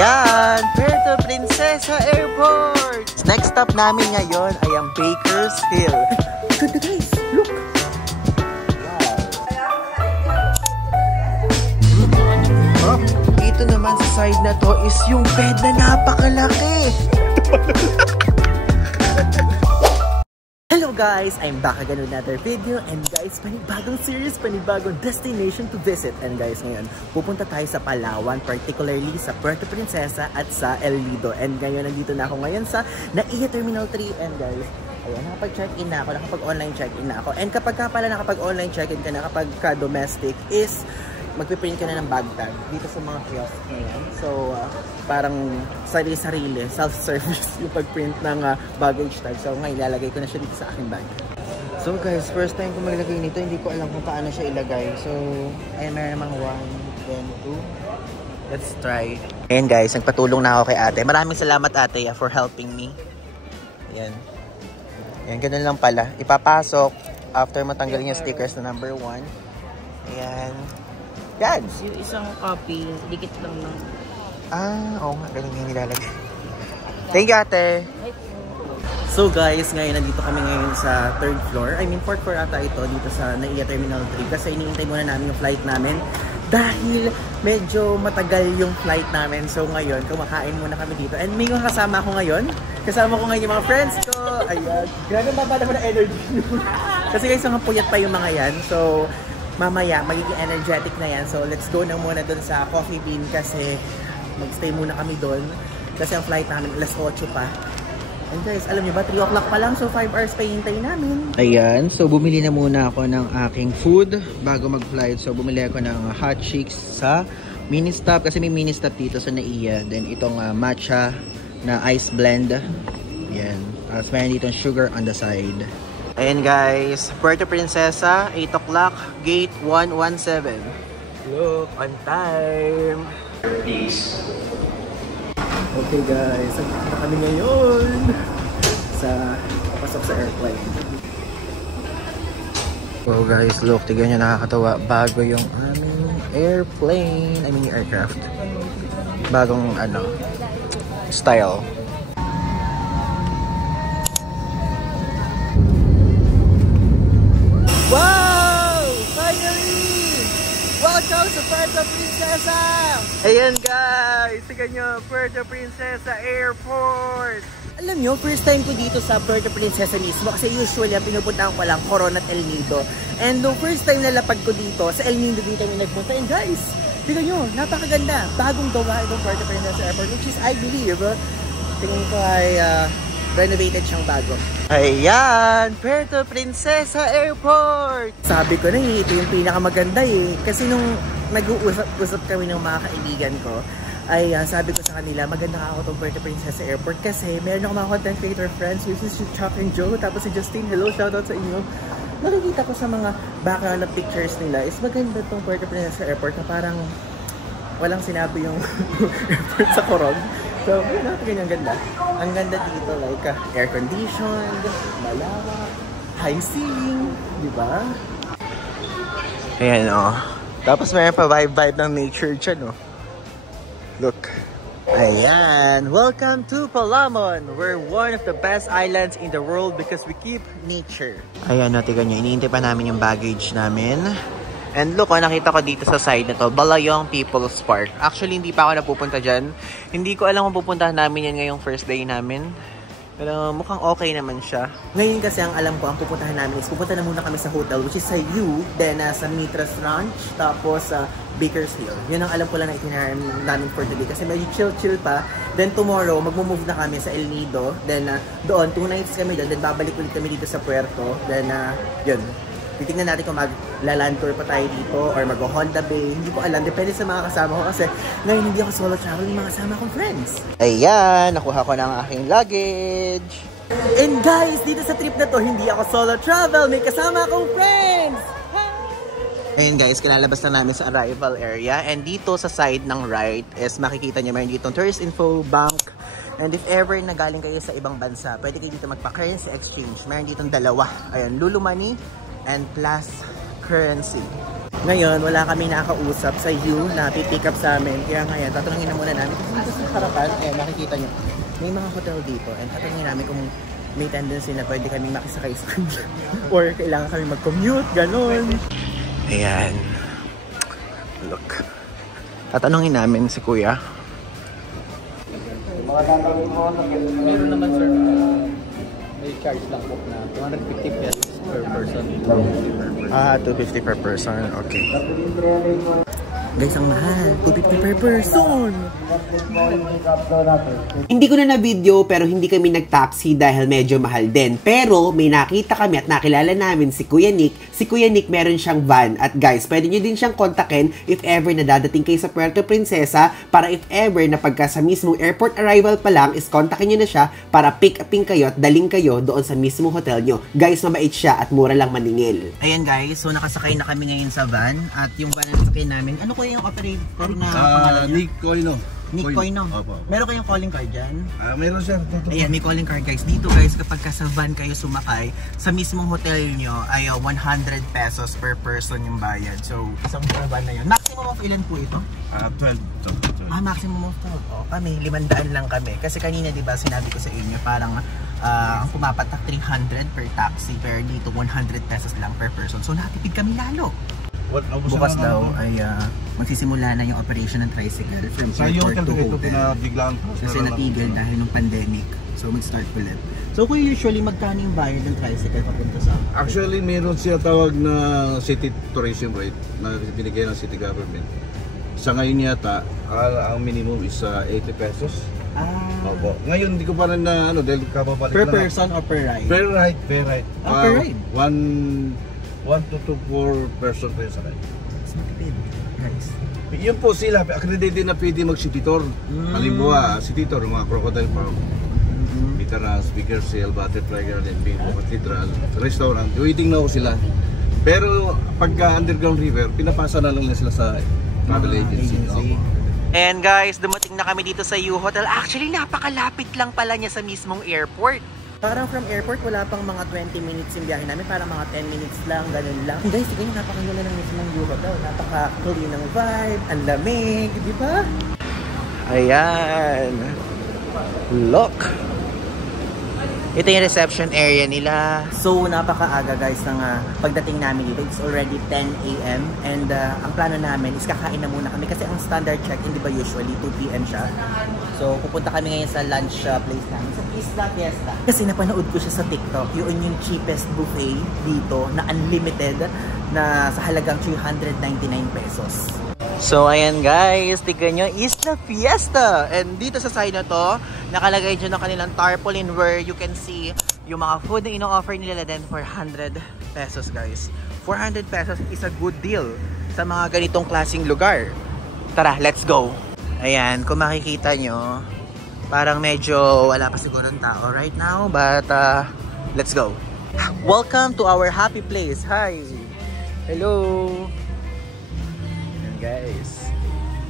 Ayan, Puerto Princesa Airport! Next stop namin ngayon ay ang Baker's Hill. Ganda guys, look! Oh, dito naman sa side na to is yung bed na napakalaki! Hello guys! I'm back again with another video, and guys, panibagong series, panibagong destination to visit. And guys, ngayon, pupunta tayo sa Palawan, particularly sa Puerto Princesa at sa El Nido. And ngayon, nandito na ako ngayon sa NAIA Terminal 3. And guys, ayan, nakapag-check-in na ako, nakapag-online check-in na ako. And kapag ka pala nakapag-online check-in ka na, kapag ka-domestic is magpiprint ka na ng bag tag dito sa mga kiosk ngayon. So, parang sarili-sarili, self-service yung pag-print ng baggage tag. So, ngayon, ilalagay ko na siya dito sa aking bag. So, guys, first time ko maglagay nito, hindi ko alam kung paano siya ilagay. So, ayan, meron namang 1, then 2. Let's try. Ayan, guys, nagpatulong na ako kay ate. Maraming salamat, ate, for helping me. Ayan. Ayan, ganun lang pala. Ipapasok after matanggalin yung stickers na number 1. Ayan. Yan. Yung isang copy, dikit lang ng... Oo nga. Ganun yung nilalagay. Thank you, ate. So guys, ngayon nandito kami ngayon sa 3rd floor. I mean 4th floor ata ito dito sa NAIA Terminal 3. Kasi iniintay muna namin yung flight namin. Dahil medyo matagal yung flight namin. So ngayon, kumakain muna kami dito. And may mga kasama ako ngayon. Kasama ko ngayon yung mga friends ko. Ayan. Grabe babada ko na energy. Kasi guys, mga puyat pa yung mga yan. So mamaya, magiging energetic na yan. So, let's go na muna dun sa Coffee Bean kasi mag-stay muna kami dun. Kasi ang flight namin, alas 8 pa. And guys, alam niyo ba, 3 o'clock pa lang. So, 5 hours pa hintayin namin. Ayan. So, bumili na muna ako ng aking food bago mag-flight. So, bumili ako ng hot chicks sa mini stop. Kasi may mini stop dito sa NAIA. Then, itong matcha na ice blend. Ayan. Tapos, mayroon ditong sugar on the side. Ayan guys, Puerto Princesa, 8 o'clock, gate 117. Look, on time. Peace. Okay guys, nandito kami ngayon sa pasok sa airplane. So guys, look, tignan nyo, nakakatawa. Bago yung aming airplane, I mean yung aircraft. Bagong style. Wow! Finally! Welcome to Puerto Princesa! Ayan guys! Tignan nyo, Puerto Princesa Airport! Alam nyo, first time ko dito sa Puerto Princesa mismo kasi usually ang pinupuntahan ko lang Coron at El Nido. And the first time na lapag ko dito, sa El Nido din kami nagpunta. And guys, tignan nyo, napakaganda! Bagong gawa itong Puerto Princesa Airport, which is, I believe, tingin ko ay renovated siyang bago. Ayan! Puerto Princesa Airport! Sabi ko na ito yung pinakamaganda Kasi nung nag-uusap kami ng mga kaibigan ko, ay sabi ko sa kanila, maganda ako itong Puerto Princesa Airport kasi meron ako mga content creator friends, which is si Chuck and Joe, tapos si Justine. Hello, shoutout sa inyo. Nakikita ko sa mga background na pictures nila is maganda itong Puerto Princesa Airport na parang walang sinabi yung airport sa Coron. So, ganyan ganda. Ang ganda dito, like air-conditioned, malawak, high ceiling, di ba? Ayan Tapos may pa vibe ng nature dyan Look. Ayan. Welcome to Palamon. We're one of the best islands in the world because we keep nature. Ayan tignan nyo. Iniintay pa namin yung baggage namin. And look, nakita ko dito sa side na to, Balayong People's Park. Actually, hindi pa ako napupunta dyan. Hindi ko alam kung pupuntahan namin yan ngayong first day namin. Pero mukhang okay naman siya. Ngayon kasi ang alam ko, ang pupuntahan namin is pupunta na muna kami sa hotel, which is sa U, then sa Mitras Ranch, tapos sa Baker's Hill. Yun ang alam ko lang na itinerary namin for today. Kasi medyo chill-chill pa. Then tomorrow, magmo-move na kami sa El Nido. Then doon, 2 nights kami doon. Then babalik ulit kami dito sa Puerto. Then yun. Titignan natin kung mag-land tour pa tayo dito or mag-Honda Bay. Hindi ko alam. Depende sa mga kasama ko kasi ngayon hindi ako solo travel, yung mga kasama kong friends. Ayan, nakuha ko na ang aking luggage. And guys, dito sa trip na to, hindi ako solo travel. May kasama akong friends. Ayan guys, kinalabas na namin sa arrival area. And dito sa side ng right is makikita nyo meron dito tourist info, bank. And if ever na galing kayo sa ibang bansa, pwede kayo dito magpa-currency exchange. Meron dito dalawa. Ayan, Lulu Money and Plus Currency. Ngayon, wala kami nakausap sa U na pipick up sa amin. Kaya ngayon, tatanungin na muna namin. Kasi dito sa harapan, ayan, makikita nyo, may mga hotel dito. And tatanungin namin kung may tendency na pwede kaming makisakay sa kanila. Or kailangan kami mag-commute, ganun. Ayan. Look. Tatanungin namin si Kuya. Meron naman sir, may charge lang po na 250 pesos per person. 250 per person. Okay. Guys, ang mahal. 250 per person. Hindi ko na video pero hindi kami nag-taxi dahil medyo mahal din. Pero may nakita kami at nakilala namin si Kuya Nick. Si Kuya Nick meron siyang van. At guys, pwede nyo din siyang kontakin if ever na dadating kayo sa Puerto Princesa para if ever na pagka sa mismong airport arrival pa lang is kontakin nyo na siya para pick-upin kayo at daling kayo doon sa mismong hotel nyo. Guys, mabait siya at mura lang maningil. Ayan guys, so nakasakay na kami ngayon sa van. At yung van na nasakay namin, ano ko yung operator na pangalan niya? Nick Coino. Nick Coino. Opo. Meron kayong calling card dyan? Meron sir. Ayan, may calling card guys. Dito guys, kapag ka sa van kayo sumakay, sa mismong hotel nyo ay 100 pesos per person yung bayad. So, isang van na yun. Maximum of ilan po ito? 12. Maximum of 12. Oh, kami, 500 lang kami. Kasi kanina diba sinabi ko sa inyo, parang ang pumapatak 300 per taxi, pero dito 100 pesos lang per person. So, nakatipid kami lalo. Bukas daw ay magsisimula na yung operation ng tricycle from airport to hotel. Kasi natigil dahil ng pandemic. So mag-start ulit. So kung usually magkano yung bayad ng tricycle papunta sa? Actually, meron siya tawag na city tourism rate na binigay ng city government. Sa ngayon yata, ang minimum is 80 pesos. Opo. Ngayon hindi ko pa rin na dahil kapapalik per person or per ride? Per ride. Per ride. 1 to 4 person kayo sa ride. Mas matipid. Nice. Yun po sila, accredited na pwede mag-city tour. Halimbawa, city tour, mga Crocodile Farm, Vitaras, Bigger Sale, Butterfly Garden, Bingo, Cathedral, restaurant, waiting na po sila. Pero pagka underground river, pinapasa na lang sila sa travel agency. And guys, dumating na kami dito sa U Hotel. Actually, napakalapit lang pala niya sa mismong airport. Parang from airport, wala pang mga 20 minutes yung biyahe namin. Parang mga 10 minutes lang, ganun lang. Guys, tignan nyo, napakaganda ng mismong U Hotel. Napaka-clean ng vibe, ang lamig, di ba? Ayan. Look! Ito yung reception area nila. So, napakaaga guys ng pagdating namin dito. It's already 10 AM and ang plano namin is kakain na muna kami kasi ang standard check-in, di ba usually 2 PM siya. So, pupunta kami ngayon sa lunch place namin sa Isla Fiesta. Kasi napanood ko siya sa TikTok. Yun yung cheapest buffet dito na unlimited na sa halagang 399 pesos. So, ayan guys, tignan nyo, Isla Fiesta! And dito sa side na to, nakalagay dyan ang kanilang tarpaulin where you can see yung mga food na ino-offer nila din for 100 pesos guys. 400 pesos is a good deal sa mga ganitong klaseng lugar. Tara, let's go! Ayan, kung makikita nyo, parang medyo wala pa siguro ng tao right now, but let's go! Welcome to our happy place! Hi! Hello! Guys,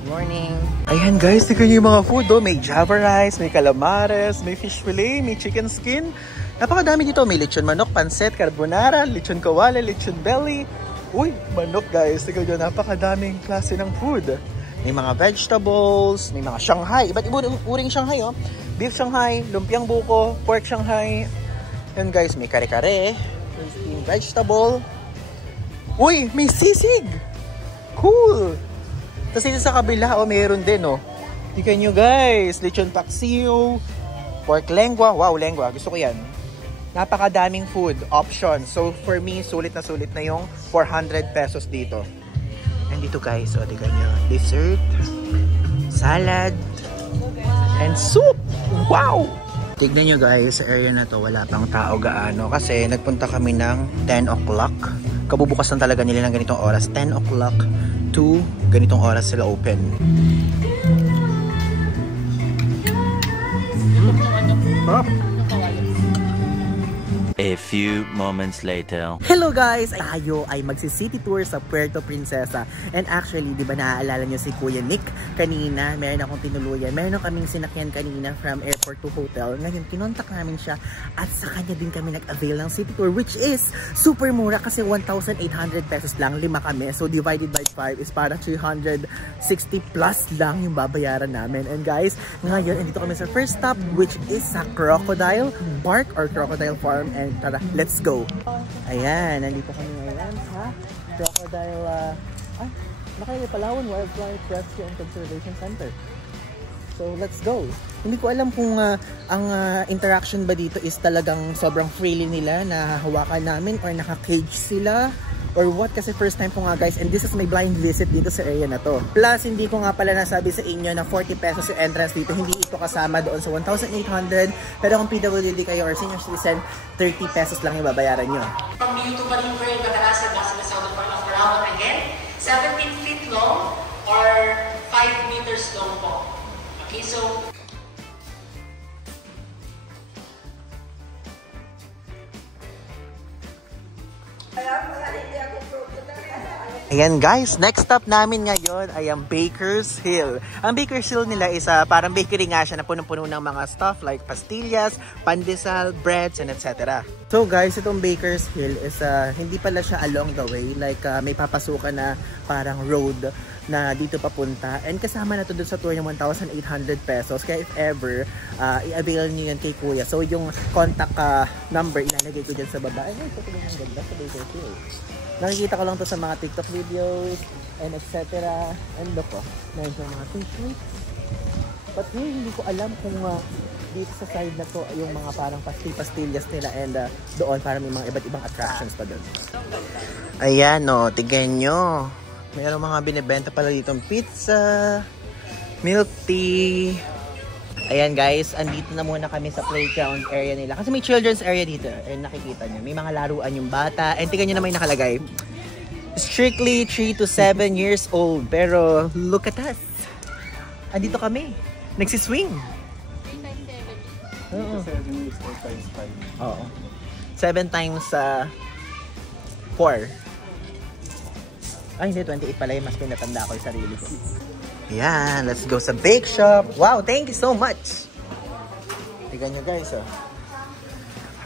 morning. Ayan guys, tignan nyo yung mga food oh. May java rice, may calamares, may fish fillet, may chicken skin. Napakadami dito. May lechon manok, pancet, carbonara, lechon kawali, lechon belly. Uy, manok guys. Tignan nyo, napakadaming klase ng food. May mga vegetables, may mga Shanghai. Iba't ibang uring Shanghai oh. Beef Shanghai, lumpiang buko, pork Shanghai. Yan guys, may kare-kare, vegetable. Uy, may sisig. Cool! Tapos dito sa kabila, oh, mayroon din, oh. Tignan nyo, guys. Lechon paksiw, pork lengua. Wow, lengua. Gusto ko yan. Napakadaming food options. So, for me, sulit na yung 400 pesos dito. And dito, guys, oh, tignan nyo. Dessert, salad, and soup. Wow! Tignan nyo, guys. Sa area na to, wala pang tao gaano. Kasi nagpunta kami ng 10 o'clock. Kabubukas lang talaga nila ng ganitong oras. 10 o'clock to ganitong oras sila open. A A few moments later. Hello guys! Tayo ay magsi-city tour sa Puerto Princesa. And actually, di ba naaalala nyo si Kuya Nick? Kanina, meron akong tinuluyan. Meron kaming sinakyan kanina from airport to hotel. Ngayon, kinontak namin siya at sa kanya din kami nag-avail ng city tour, which is super mura kasi 1,800 pesos lang, 5 kami. So divided by 5 is para 360 plus lang yung babayaran namin. And guys, ngayon, andito kami sa first stop, which is sa Crocodile Park or Crocodile Farm. And tara, let's go! Ayan, nandito kami ngayon sa Crocodile, Palawan Wildlife Rescue and Conservation Center. So, let's go! Hindi ko alam kung ang interaction ba dito is talagang sobrang freely nila na hawakan namin or naka-cage sila or what, kasi first time ko nga guys, and this is my blind visit dito sa area na to. Plus, hindi ko nga pala nasabi sa inyo na 40 pesos yung entrance dito, hindi ito kasama doon sa 1,800, pero kung PWD kayo or senior citizen, 30 pesos lang yung babayaran nyo. From Yutu Palimper, Batanasa, nasa southern part of Palawan again, 17 feet long or 5 meters long po. Okay, so ayan guys, next stop namin ngayon ay ang Baker's Hill. Ang Baker's Hill nila is parang bakery nga siya na punong-puno ng mga stuff like pastillas, pandesal, breads, and etc. So guys, itong Baker's Hill is hindi pala siya along the way. Like may papasukan na parang road na dito papunta. And kasama na to dun sa tour ng 1,800 pesos. Kaya if ever, i-avail nyo yan kay Kuya. So yung contact number, ilalagay ko dyan sa baba. Ay, ito ko ang ganda sa Baker's Hill. Nakikita ko lang to sa mga TikTok videos and etc. And look po, meron siyang mga t-shirts. But hindi ko alam kung dito sa side na to yung mga parang pastillas nila and doon para may mga iba't ibang attractions pa doon. Ayan o, tignan nyo. Mayroong mga binibenta pala dito pizza, milk tea. Ayan guys, andito na muna kami sa playground area nila. Kasi may children's area dito. And nakikita nyo, may mga laruan yung bata. And tingnan nyo na may nakalagay. Strictly 3 to 7 years old. Pero look at us. Andito kami. Nagsiswing. 7 years old times 5. Oo. 7 times 4. Ay, hindi. 28 pala yung mas pinatanda ko yung sarili ko. Yan, let's go sa bake shop. Wow, thank you so much. Tignan nyo guys, oh.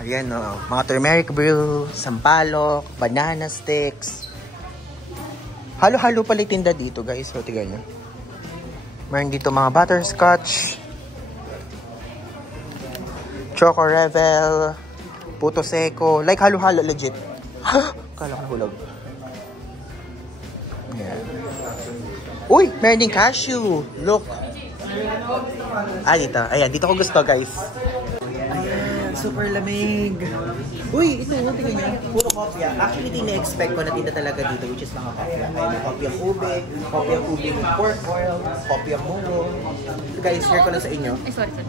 Ayan, oh. Mga turmeric brew, sampalok, banana sticks. Halo-halo pala tinda dito guys. So, tignan nyo. Meron dito mga butterscotch, Choco Revel, Puto Seco. Like halo-halo legit. Kala ko hulog. Ayan. Uy, meron din cashew. Look. Dito. Ayan, dito ko gusto, guys. Ayan, super lamig. Uy, ito, tingnan nyo. Puro kopya. Actually, tina-expect ko na tinda talaga dito, which is mga kopya. Ayan, kopyang ube with pork oil, kopyang munggo. Guys, share ko lang sa inyo.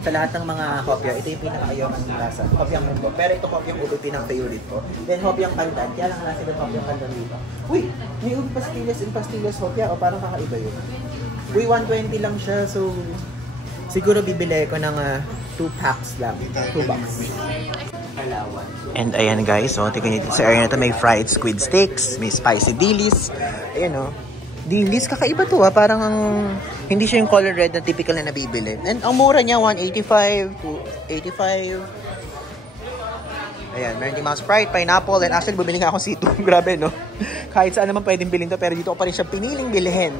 Sa lahat ng mga kopya, ito yung pinaka-ayaw ng lasa. Kopyang munggo. Pero ito kopyang ube, pinaka-favorite ko. Then, kopyang pandan. Kaya lang nasa doon kopyang pandan dito. Uy, may ube pastillas kopya. O, parang kakaiba yun. Uy, 120 lang siya. So, siguro bibili ko ng 2 packs lang. 2 bucks. And ayan guys, so tingnan nyo sa area na ito, may fried squid steaks, may spicy dilis. Ayan o. Dilis, kakaiba to parang hindi siya yung color red na typical na nabibili. And ang mura niya, 185 to 85. Ayan, meron din mga Sprite, pineapple, and actually bumili nga ako C2. Grabe no? Kahit saan naman pwedeng bilhin to, pero dito ko pa rin siya piniling bilhin.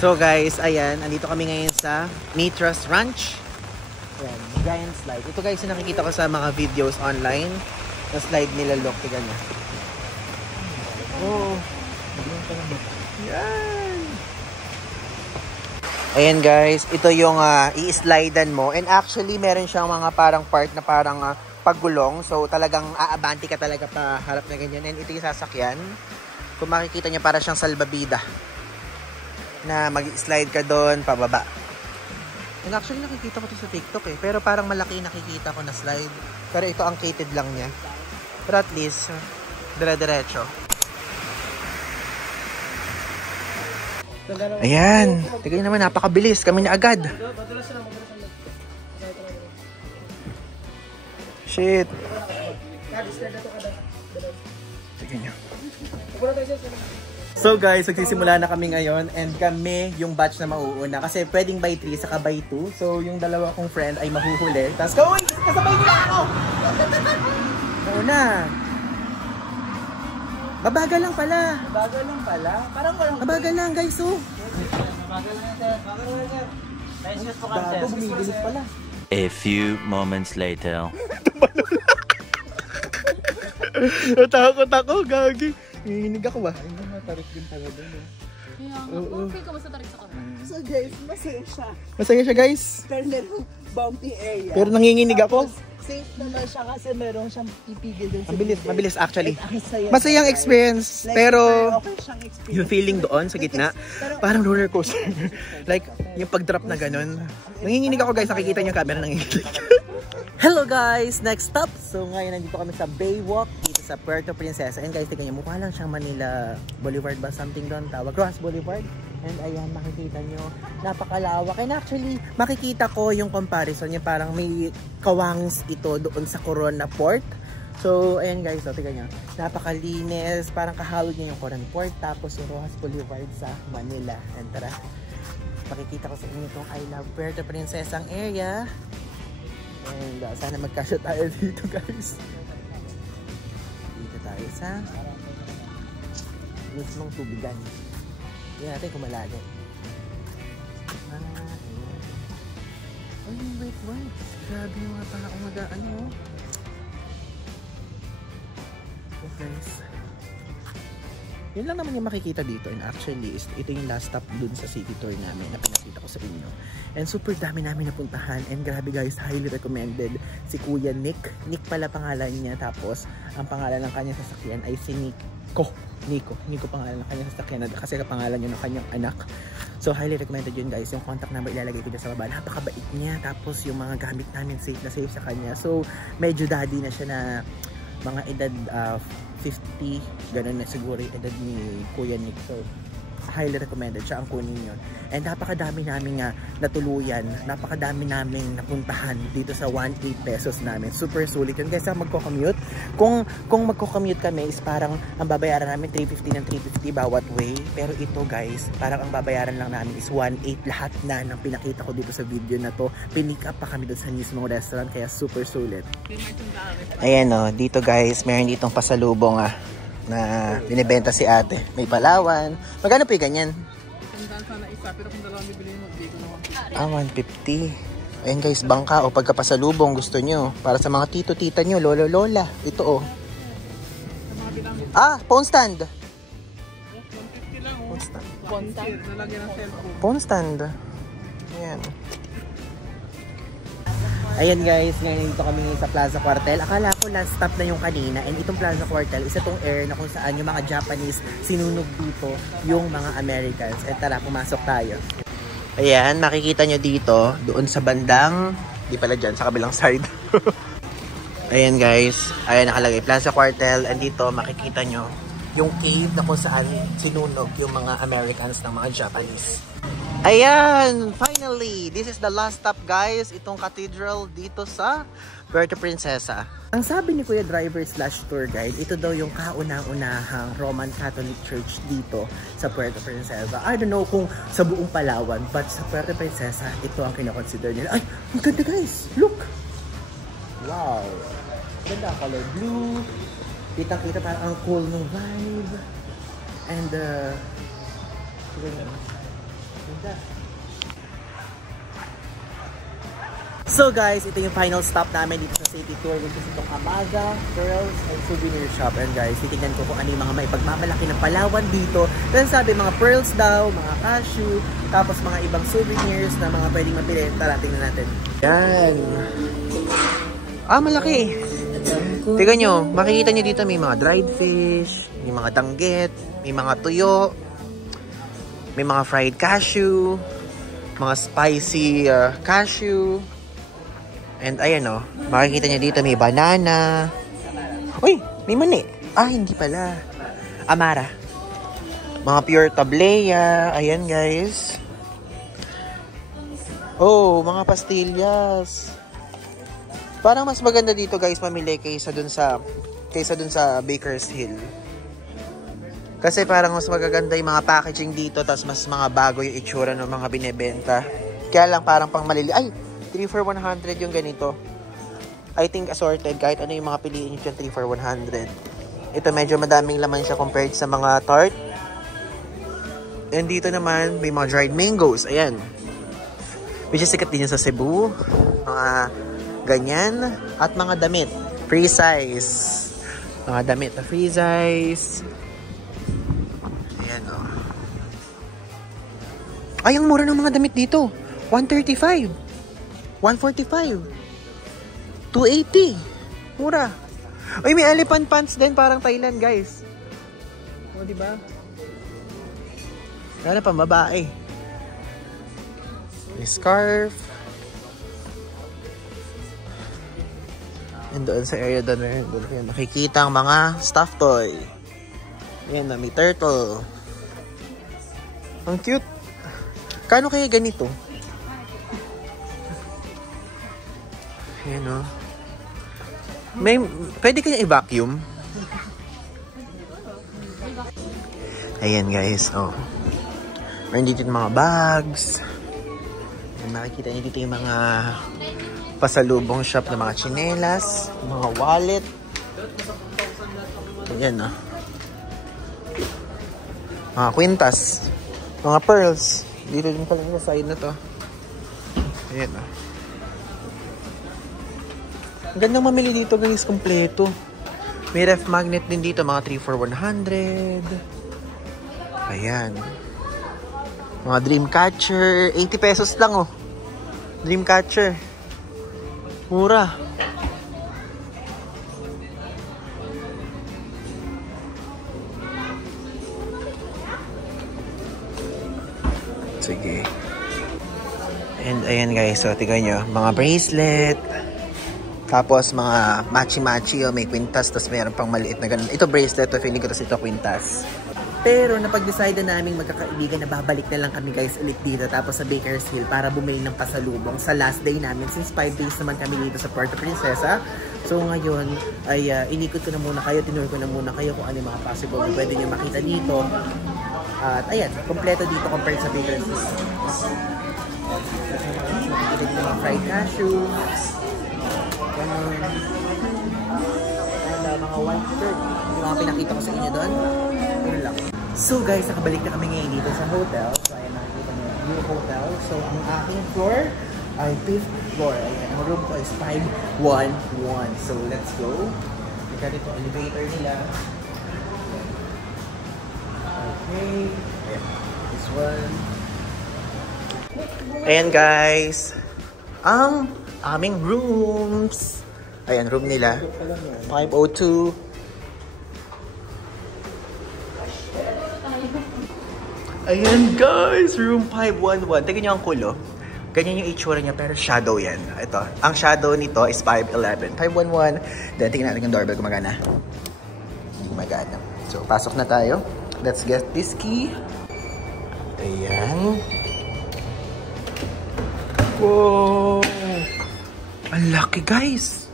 So guys, ayan, andito kami ngayon sa Mitras Ranch. Ayan, giant slide. Ito guys yung nakikita ko sa mga videos online. Na slide nila, look, tiga niya. Oh. Yan. Ayan guys, ito yung i-slidean mo. And actually, meron siyang mga parang part na parang paggulong. So talagang aabanti ka talaga pa harap na ganyan. And ito yung sasakyan. Kung makikita niya, para siyang salbabida. Na mag-slide ka doon, pababa. And actually, nakikita ko to sa TikTok eh. Pero parang malaki nakikita ko na slide. Pero ito, uncated lang niya. Pero at least, dire-diretso. Ayan. Tignan naman, napakabilis. Kami na agad. Shit. Sige nyo. So guys, magsisimula na kami ngayon and kami yung batch na mauuna kasi pwedeng by 3 saka by 2. So yung dalawa kong friend ay mahuhuli. Tapos go! Kasabay nila ako! Mauna! Mabagal lang pala. Mabagal lang pala? Parang walang... Mabagal lang guys, oh. Mabagal lang sir. Mabagal lang sir. Nice po ka sir. Bumibilis pala. A few moments later. Natakot ako, gagi. Nanginginig ako ba? Ay, matarik din talaga. Kaya nga, feel ko masatarik sa kamay. So guys, masaya siya. Masaya siya guys. Pero merong bumpy area. Pero nanginginig ako. Safe naman siya kasi meron siyang pipigil din sa Mabilis actually. Masaya. Masayang experience, Like, pero okay siyang experience. yung feeling doon sa gitna, parang roller coaster. Like, yung pag-drop na ganun. Nanginginig ako guys, nakikita niyo yung camera nanginginig. Hello guys! Next stop! So ngayon nandito kami sa Baywalk dito sa Puerto Princesa. And guys, tignan nyo, mukha lang siyang Manila Boulevard ba? Something doon tawag. Cross Boulevard. And ayan, makikita nyo, napakalawak. And actually, makikita ko yung comparison. Yung parang may kawangis ito doon sa Corona Port. So, ayan guys, so, tignan nyo. Napakalinis. Parang kahawig niya yung Corona Port. Tapos yung Rojas Boulevard sa Manila. And tara, makikita ko sa inyo itong I Love Puerto Princesa ang area. And sana magkasya tayo dito guys. Dito tayo sa mismong tubigan. Hindi natin kung malalim. Ay, wait. Grabe yung mga tao mag-ano. So guys, yun lang naman yung makikita dito. And actually, ito yung last stop dun sa city tour namin na pinakita ko sa inyo. And super dami namin napuntahan. And grabe guys, highly recommended si Kuya Nick. Nick pala pangalan niya. Tapos, ang pangalan ng kanyang sasakyan ay si Nico. Nico pangalan ng kanyang sasakyan. Kasi pangalan niya ng kanyang anak. So, highly recommended yun guys. Yung contact number ilalagay ko dyan sa baba. Napakabait niya. Tapos, yung mga gamit namin safe na safe sa kanya. So, medyo daddy na siya na mga edad 50, ganun na siguro yung edad ni Kuya Nick. So, highly recommended siya ang kunin yun. And napakadami namin nga natuluyan, napakadami namin napuntahan dito sa 1.8 pesos namin. Super sulit yun. Kaysa magko-commute, kung magko-commute kami is parang ang babayaran namin 350 ng 350 bawat way. Pero ito guys, parang ang babayaran lang namin is 1.8 lahat na ng pinakita ko dito sa video na to. Pinick up pa kami doon sa mismong restaurant, kaya super sulit. Ayan o, dito guys, meron ditong pasalubong na binibenta si ate. May Palawan. Magkano po yung ganyan? Sana isa, pero kung dalawang bibili mo, bigay ko Ah, naman. 150. Ayan guys, bangka o pagkapasalubong gusto nyo. Para sa mga tito-tita nyo, lolo-lola. Ito phone stand. 150 lang Phone stand. Nalagyan ng cellphone. Phone stand. Ayan. Ayan guys, ngayon dito kami sa Plaza Cuartel. Akala ko last stop na yung kanina. And itong Plaza Cuartel, isa tong area na kung saan yung mga Japanese sinunog dito yung mga Americans. And tara, pumasok tayo. Ayan, makikita nyo dito, doon sa bandang, di pala dyan, sa kabilang side. Ayan guys, ayan nakalagay, Plaza Cuartel. And dito makikita nyo yung cave na kung saan sinunog yung mga Americans ng mga Japanese. Ayan! Finally! This is the last stop guys. Itong cathedral dito sa Puerto Princesa. Ang sabi ni Kuya Driver / tour guide, ito daw yung kaunang-unahang Roman Catholic Church dito sa Puerto Princesa. I don't know kung sa buong Palawan, but sa Puerto Princesa, ito ang kinoconsider nila. Ay! Ang ganda guys! Look! Wow! Ganda, color blue. Kitang-kita parang ang cool ng vibe. And so guys, ito yung final stop namin dito sa city tour, which is itong Amaga Pearls and Souvenir Shop. And guys, titignan ko kung ano yung mga maipagmamalaki ng Palawan dito. Then sabi, mga pearls daw, mga cashew, tapos mga ibang souvenirs na mga pwedeng mapili. Tara, tingnan natin. Yan. Ah, malaki. Tingnan nyo, makikita nyo dito may mga dried fish, may mga danggit, may mga tuyo, may mga fried cashew, mga spicy cashew. And ayan o, makikita nyo dito may banana. Uy, may mani. Ah, hindi pala. Amara. Mga pure tablea. Ayan guys. Oh, mga pastillas. Parang mas maganda dito guys mamili kaysa dun sa Baker's Hill. Kasi parang mas magaganda yung mga packaging dito, tapos mas mga bago yung itsura ng mga binebenta. Kaya lang parang pang malili. Ay, 3 for 100 yung ganito. I think assorted, kahit ano yung mga piliin nyo dyan, 3 for 100. Ito medyo madaming laman siya compared sa mga tart. And dito naman, may mga dried mangoes. Ayan. Which is sikat din sa Cebu. Mga ganyan. At mga damit. Free size. Mga damit na free size. Ayan o. Ay, ang mura ng mga damit dito. 135. 145. 280. Mura. Ay, may elephant pants din. Parang Thailand, guys. O, diba? Lalo pa, babae. May scarf. And doon sa area doon kayo makikita ang mga stuffed toy. Ayan na, may turtle. Ang cute. Kano kaya ganito? Ayan o. Pwede kaya i-vacuum? Ayan guys, oh. Meron dito yung mga bags. Makikita niyo dito yung mga pasalubong shop ng mga tsinelas, mga wallet. Ayan ah. Mga kwintas, mga pearls. Dito din pala sa side na to. Ayan ah. Ang gandang mamili dito guys, kompleto. May ref magnet din dito, mga 3 for 100. Ayan. Mga dream catcher, 80 pesos lang oh. Dream catcher. Mura. Sige. And ayan guys, so tignan nyo, mga bracelet. Tapos mga matchy-matchy, oh, may kwintas, tapos mayroon pang maliit na ganun. Ito bracelet, to feeling ko ito kwintas. Pero napag-decide na namin magkakaibigan na babalik na lang kami guys ulit dito tapos sa Baker's Hill para bumili ng pasalubong sa last day namin since 5 days naman kami dito sa Puerto Princesa. So ngayon ay inikot ko na muna kayo, tinuro ko na muna kayo kung ano yung mga possible na pwede nyo makita dito. At ayan, kompleto dito compared sa Baker's Hill. Makikita dito mga fried cashews. Ganun. And mga white shirt. Yung mga pinakita ko sa inyo doon. Ganun lang. So guys, nakabalik na kami ngayon dito sa hotel. So ayan, nakikita nyo yung hotel. So ang aking floor ay 5th floor. Ayan, ang room ko is 511. So let's go. Ika dito elevator nila. Okay. Ayan, this one. Ayan guys. Ang aming rooms. Ayan, room nila. 502. Ayan guys, room 511. Tignan nyo ang kulo. Ganyan yung itsura niya pero shadow yan. Ito, ang shadow nito is 511. 511. Then tingnan natin yung doorbell gumagana. Gumagana. So, pasok na tayo. Let's get this key. Ayan. Wow! Ang laki guys!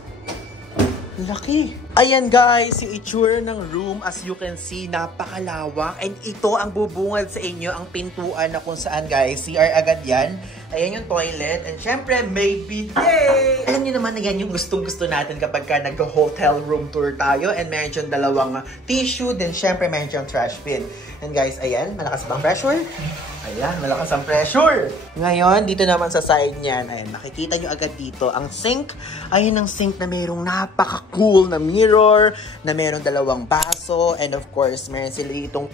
Laki! Ayan guys, yung itsura ng room as you can see, napakalawak. And ito ang bubungad sa inyo, ang pintuan na kung saan guys, CR agad yan. Ayan yung toilet. And syempre, may bidet! Alam nyo naman na yan yung gustong-gusto natin kapag ka nag-hotel room tour tayo. And meron dyan dalawang tissue. Then syempre, meron dyan trash bin. And guys, ayan, malakas bang pressure? Ayan, malakas ang pressure. Ngayon, dito naman sa side niyan, ayan, makikita nyo agad dito, ang sink. Ayan ang sink na mayroong napaka-cool na mirror, na mayroong dalawang baso, and of course, meron sila ditong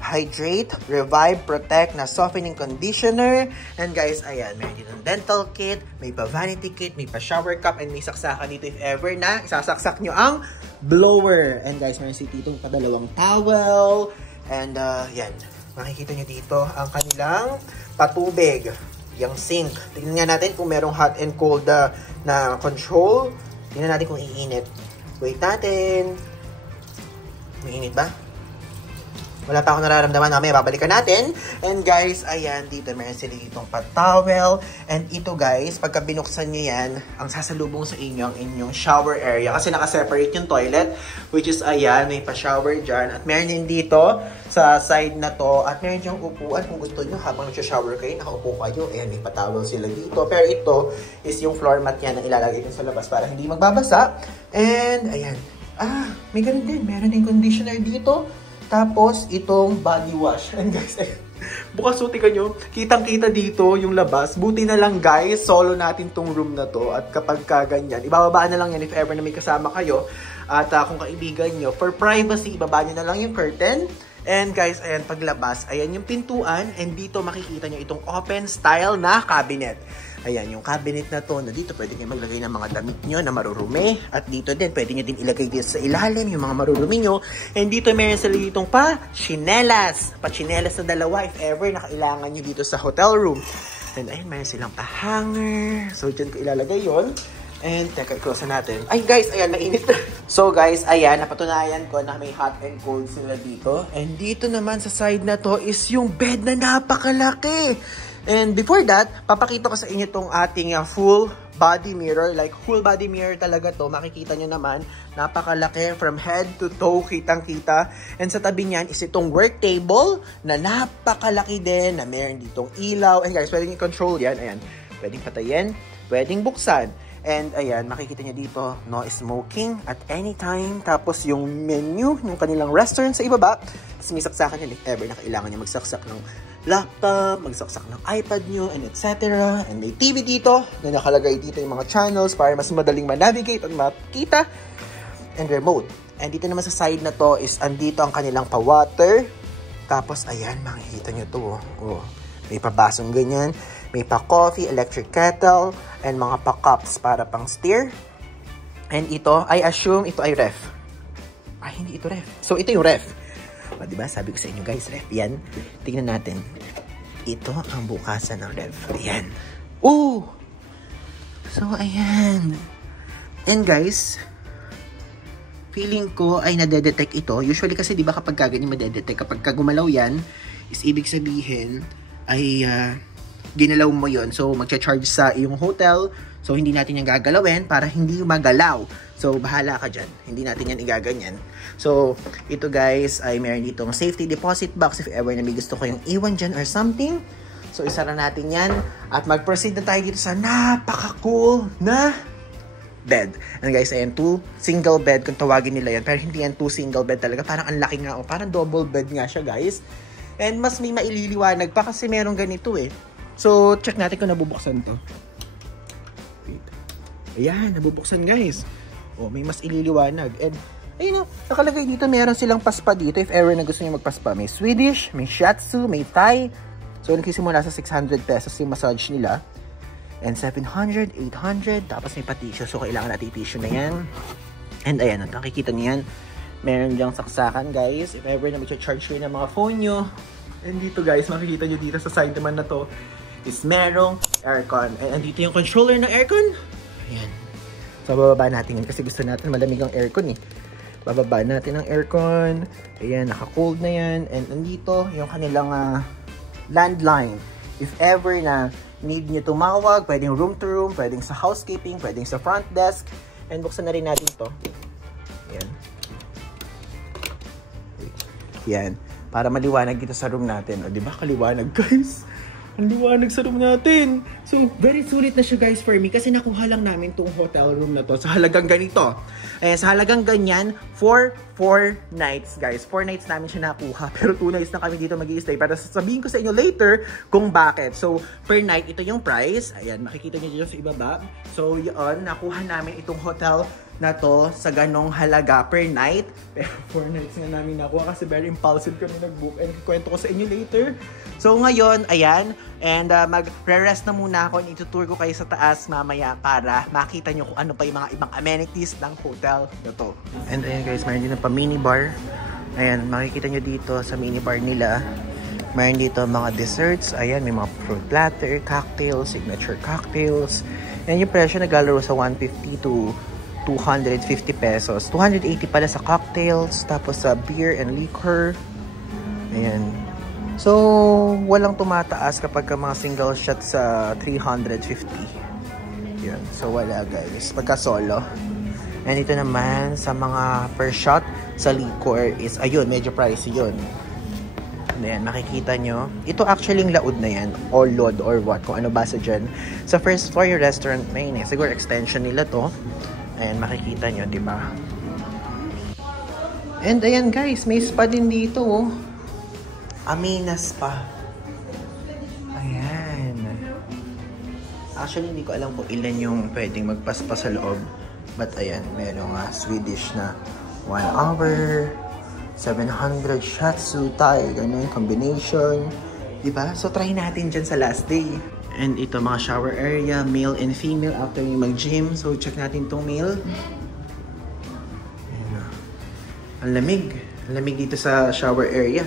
hydrate, revive, protect na softening conditioner. And guys, ayan, meron ditong dental kit, may pa-vanity kit, may pa-shower cup, and may saksakan dito if ever na isasaksak nyo ang blower. And guys, meron si ditong padalawang towel. And yan. Makikita nyo dito ang kanilang patubig, yung sink. Tignan nga natin kung merong hot and cold na control. Tignan natin kung iinit. Wait natin. Mainit ba? Wala pa akong nararamdaman. Mamaya babalikan natin. And guys, ayan, dito meron sila ditong pa-towel. And ito guys, pagka binuksan nyo yan, ang sasalubong sa inyo ang inyong shower area. Kasi naka-separate yung toilet, which is ayan, may pa-shower dyan. At meron din dito sa side na to. At meron yung upuan kung gusto nyo habang nag-shower kayo, nakaupo kayo. Ayan, may pa-towel sila dito. Pero ito is yung floor mat yan na ilalagay ko sa labas para hindi magbabasa. And ayan, may ganun din. Meron din conditioner dito. Tapos, itong body wash. And guys, bukas suti nyo, kitang-kita dito yung labas. Buti na lang guys, solo natin tong room na to. At kapag ganyan, ibababaan na lang yan if ever na may kasama kayo. At kung kaibigan nyo, for privacy, ibaba nyo na lang yung curtain. And guys, ayan, paglabas, ayan yung pintuan. And dito makikita nyo itong open style na cabinet. Ayan, yung cabinet na to, na dito pwede nyo maglagay ng mga damit nyo na marurumi. At dito din, pwede nyo din ilagay dito sa ilalim yung mga marurumi nyo. And dito meron sila ditong pa-chinelas. Pa-chinelas na dalawa if ever na kailangan nyo dito sa hotel room. And ayun, meron silang pa-hanger. So, dyan ko ilalagay yon. And, teka, i-close na natin. Ay, guys, ayan, mainit na. So, guys, ayan, napatunayan ko na may hot and cold sila dito. And dito naman sa side na to is yung bed na napakalaki. And before that, papakita ko sa inyo itong ating full body mirror. Like, full body mirror talaga to. Makikita nyo naman, napakalaki from head to toe, kitang-kita. And sa tabi niyan is itong work table na napakalaki din, na meron ditong ilaw. And guys, pwedeng i-control yan. Ayan, pwedeng patayin, pwedeng buksan. And ayan, makikita nyo dito, no smoking at any time. Tapos yung menu, yung kanilang restaurant sa ibaba. Tapos may saksakan yan if ever na kailangan nyo magsaksak ng laptop, magsaksak ng iPad nyo, and etc. And may TV dito, na nakalagay dito yung mga channels para mas madaling ma-navigate at makita. And remote. And dito naman sa side na to is andito ang kanilang pa-water. Tapos ayan, makikita nyo to. Oh, may pa-basong ganyan. May pa-coffee, electric kettle, and mga pa-cups para pang stir. And ito, I assume ito ay ref. Ay, hindi ito ref. So, ito yung ref. O, diba? Sabi ko sa inyo guys, ref yan. Tingnan natin. Ito ang bukasan ng ref. Ayan. Oh! So, ayan. And guys, feeling ko ay nadedetect ito. Usually kasi, diba kapag ganyan madedetect, kapag gumalaw yan, is ibig sabihin ay ginalaw mo yon. So, magcha-charge sa iyong hotel. So, hindi natin yung gagalawin para hindi magalaw. So, bahala ka dyan. Hindi natin yan igaganyan. So, ito guys ay meron ditong safety deposit box if ever na may gusto ko yung iwan dyan or something. So, isara natin yan. At mag-proceed na tayo dito sa napaka-cool na bed. And guys, ayan, 2 single bed kung tawagin nila yan. Pero hindi yan 2 single bed talaga. Parang ang laki nga. Parang double bed nga siya guys. And mas may maililiwanag pa kasi meron ganito eh. So, check natin kung nabubuksan to. Wait. Ayan, nabubuksan guys. Oh, may mas ililiwanag. And, ayun o, nakalagay dito, meron silang paspa dito. If ever na gusto nyo magpaspa. May Swedish, may Shiatsu, may Thai. So, nagsisimula sa 600 pesos yung massage nila. And 700, 800. Tapos may pa-tissue. So, kailangan natin tissue na yan. And, ayan, nakikita nyo yan. Meron dyang saksakan guys. If ever na mag-charge kayo ng mga phone nyo. And dito guys, makikita nyo dito sa side naman na to is merong aircon. And andito yung controller ng aircon. Ayan. So, bababa natin yun kasi gusto natin malamig ang aircon eh. Bababa natin ang aircon. Ayan, naka-cold na yan. And andito yung kanilang landline. If ever na need nyo tumawag, pwedeng room to room, pwedeng sa housekeeping, pwedeng sa front desk. And buksan na rin natin to. Ayan. Yan. Para maliwanag dito sa room natin. O, diba? Kaliwanag, guys. Ang liwanag sa room natin. So, very sulit na siya, guys, for me. Kasi nakuha lang namin tong hotel room na to sa halagang ganito. Ayan, sa halagang ganyan, for 4 nights, guys. 4 nights namin siya nakuha. Pero 2 nights na kami dito mag-i-stay. Para sasabihin ko sa inyo later kung bakit. So, per night, ito yung price. Ayan, makikita nyo dito sa ibaba. So, yun, nakuha namin itong hotel na to sa ganong halaga per night. Pero 4 nights nga namin nakuha kasi very impulsive kami nag-book and kwento ko sa inyo later. So ngayon, ayan, and mag-rest na muna ako and itutour ko kayo sa taas mamaya para makita nyo kung ano pa yung mga ibang amenities ng hotel na to. And ayan guys, mayroon din pa mini bar. Ayan, makikita nyo dito sa mini bar nila. Mayroon dito mga desserts. Ayan, may mga fruit platter, cocktails, signature cocktails. And yung presyo naglalaro sa 150 to 250 pesos. 280 pala sa cocktails. Tapos sa beer and liquor. Ayan. So, walang tumataas kapag ka mga single shot sa 350. Yun. So, wala guys. Pagka solo. And ito naman, sa mga per shot sa liquor is, ayun, medyo pricey yun. Ayan, makikita nyo. Ito actually yung laod na yan. All load or what. Kung ano basa dyan. Sa first floor yung restaurant na yun eh. Siguro extension nila to. Ayan, makikita nyo, diba? And ayan guys, may spa din dito oh. Amina Spa. Ayan. Actually, hindi ko alam kung ilan yung pwedeng magpaspa sa loob. But ayan, meron nga Swedish na 1 hour. 700 shatsu Thai, ganun, combination. Diba? So, try natin dyan sa last day. And ito, mga shower area, male and female after yung mag-gym. So, check natin itong male. Ayan. Ang lamig. Ang lamig dito sa shower area.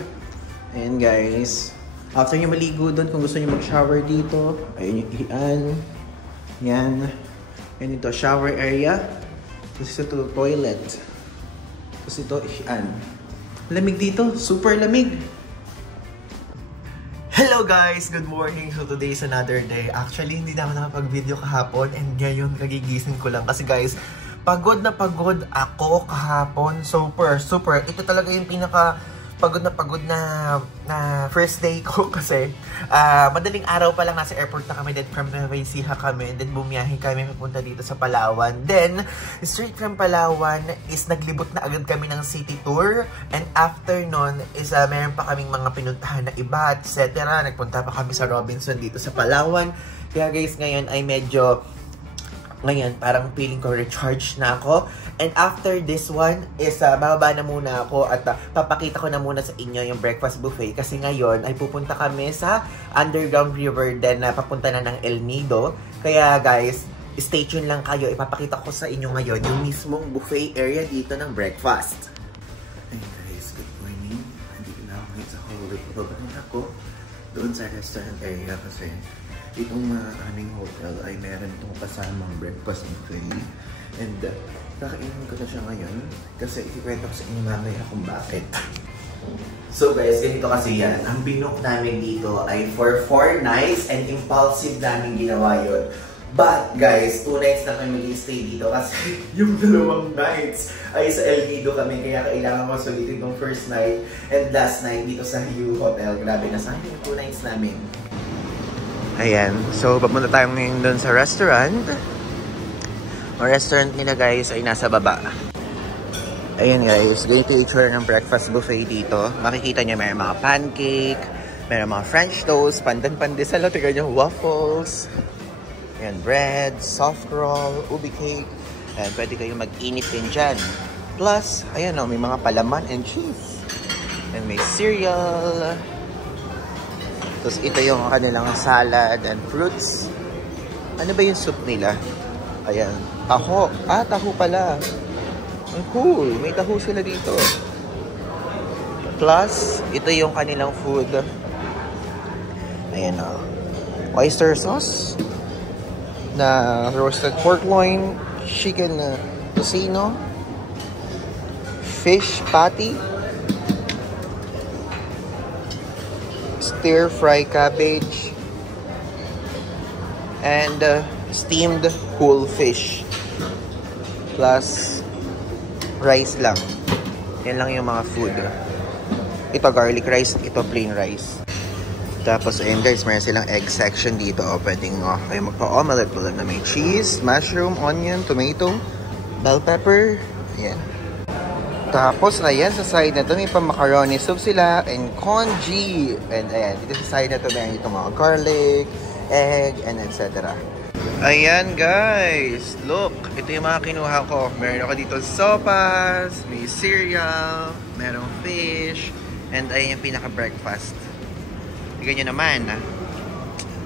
Ayan, guys. After nyo maligo doon, kung gusto nyo mag-shower dito, ayun yung hian. Yan. Yan ito, shower area. Tapos ito, toilet. Tapos ito, hian. Lamig dito. Super lamig. Hello guys! Good morning! So today is another day. Actually, hindi na ako nakapag-video kahapon and ngayon kagigising ko lang. Kasi guys, pagod na pagod ako kahapon. Super. Ito talaga yung pinaka pagod na first day ko kasi madaling araw pa lang nasa airport na kami, then from Nueva Ecija kami, and then bumiyahe kami papunta dito sa Palawan. Then straight from Palawan is naglibot na agad kami ng city tour, and after nun is meron pa kaming mga pinuntahan na iba, etc. Nagpunta pa kami sa Robinson dito sa Palawan. Kaya guys, ngayon ay medyo parang feeling ko recharge na ako. And after this one is bababa na muna ako at papakita ko na muna sa inyo yung breakfast buffet. Kasi ngayon ay pupunta kami sa underground river, then papunta na ng El Nido. Kaya guys, stay tuned lang kayo. Ipapakita ko sa inyo ngayon yung mismong buffet area dito ng breakfast. Hey guys, good morning. Andito na ako ngayon sa hallway. Pababahin ako doon sa restaurant area kasi itong aming hotel ay meron itong kasamang breakfast buffet. And kakainin ko na siya ngayon kasi ikikwento ko sa inyo mamaya kung bakit. So guys, ganito kasi yan. Ang binook namin dito ay for 4 nights and impulsive namin ginawa yun. But guys, 2 nights na kami mag-stay dito kasi yung 2 nights ay sa El Nido kami. Kaya kailangan ko sulitin itong first night and last night dito sa Hue Hotel. Grabe na sa yung 2 nights namin. Ayan. So, papunta tayo ngayon doon sa restaurant. Ang restaurant nila guys ay nasa baba. Ayan guys. Ganito yung itsura ng breakfast buffet dito. Makikita nyo may mga pancake, may mga french toast, pandan-pandesal, tignan nyo, waffles. Ayan, bread, soft roll, ubi cake. Ayan, pwede kayong mag-init din dyan. Plus, ayan o, may mga palaman and cheese. And may cereal. Tapos ito yung kanilang salad and fruits. Ano ba yung soup nila? Ayan. Taho. Taho pala. Ang cool. May taho sila dito. Plus, ito yung kanilang food. Ayan o. Oyster sauce. Na roasted pork loin. Chicken tocino. Fish patty. Stir-fry cabbage and steamed whole fish plus rice lang. Yan lang yung mga food. Ito garlic rice, ito plain rice. Tapos ayun guys, mayroon silang egg section dito. Pwedeng kayo magpa-omelette pala na may cheese, mushroom, onion, tomato, bell pepper. Ayan. Tapos, ayan, sa side na to may pa-macaroni soup sila and congee. And ayan, dito sa side na to meron itong mga garlic, egg, and etc. Ayan, guys. Look, ito yung mga kinuha ko. Meron ako dito sopas, may cereal, merong fish, and ayan yung pinaka-breakfast. Tignan nyo naman,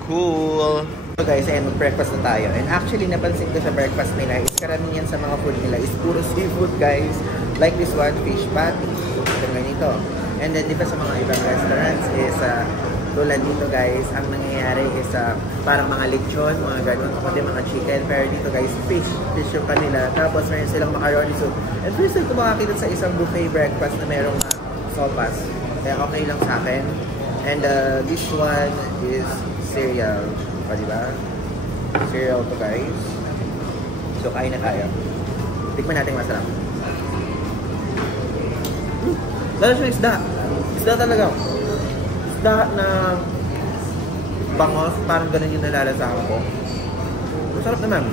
cool. So guys, ayan, mag-breakfast na tayo. And actually, napansin ko sa breakfast nila is karamihan sa mga food nila is puro seafood, guys. Like this one, fish patty. Ito ganito. And then, di ba sa mga ibang restaurants is, tulad dito guys, ang nangyayari is parang mga lechon, mga ganun, o mga chicken. Pero dito guys, fish yung kanila. Tapos meron silang macaroni soup. And first time ko makakita sa isang buffet breakfast na merong sopas. Kaya okay lang sa akin. And this one is cereal. Diba? Cereal to guys. So kain na tayo. Tikman natin masarap. Lalo siya isda. Isda talaga. Isda na bangos. Parang ganun yung nalalasahan ko. Masarap naman.